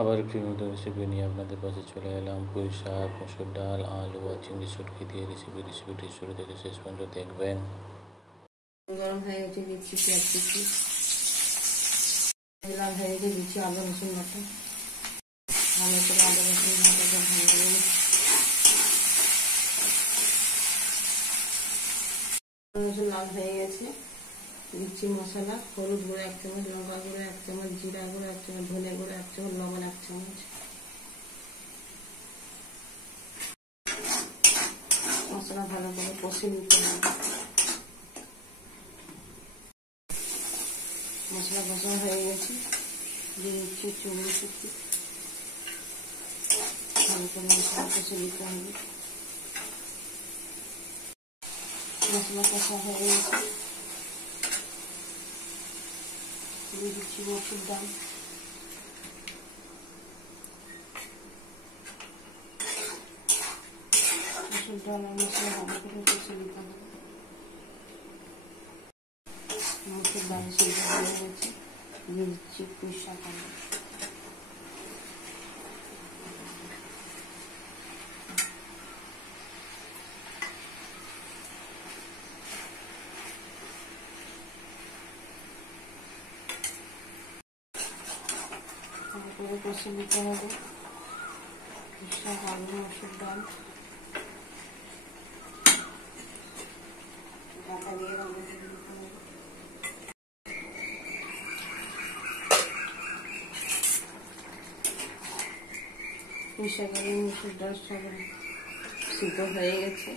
আবার একটি নতুন রেসিপি নিয়ে আপনাদের পাশে চলে এলাম। পুঁই শাক, মসুর ডাল, আলু আর চিংড়ি শুটকি দিয়ে রেসিপিটি শুরু থেকে শেষ পর্যন্ত দেখবেন। গরম হয়ে গেছে, দিচ্ছি পেঁয়াজ কুচি, লাল হয়ে গেছে, দিচ্ছি আদা রসুন বাটা, ভালো করে আদা রসুন বাটাটা ভেজে রসুন লাল হয়ে গেছে। দিচ্ছি মশলা, হলুদ গুঁড়ো 1 চামচ, লঙ্কা গুঁড়ো 1 চামচ, জিরা গুঁড়ো 1 চামচ, ধনে গুঁড়ো 1 চামচ, লবণ 1 চামচ। মশলা ভালো করে কষে নিতে হবে। মশলা কষা হয়ে গেছে, দিয়ে দিচ্ছি চিংড়ি শুটকি, ভালো করে মশলা কষে নিতে হবে। মশলা কষা হয়ে গেছে, দিয়ে দিচ্ছি মসুর ডাল, মসুর ডাল আর মশলা ভালো করে কষে নিতে হবে। মসুর ডাল সিদ্ধ হয়ে গেছে, দিয়ে দিচ্ছি পুঁই শাক, ভালো করে কষে নিতে হবে। পুঁই শাক, আলু, মসুর ডাল, ঢাকা দিয়ে ভালো করে নিতে হবে। পুঁই শাক আর মসুর ডাল সব সিদ্ধ হয়ে গেছে,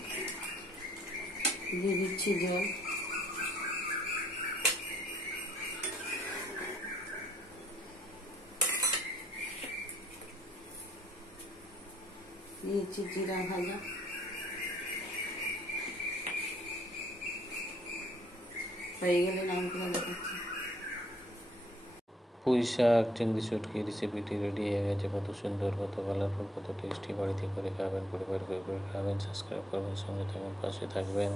দিয়ে দিচ্ছি জল, দিয়েছি জিরা ভাজা, হয়ে গেলে নামগুলো দেখাচ্ছি। পুঁই শাক, চিংড়ি শুটকি রেসিপিটি রেডি হয়ে গেছে। কত সুন্দর, কত কালারফুল, কত টেস্টি। বাড়িতে করে খাবেন, পরিবার করে খাবেন। সাবস্ক্রাইব করবেন, সঙ্গে থাকবেন, পাশে থাকবেন।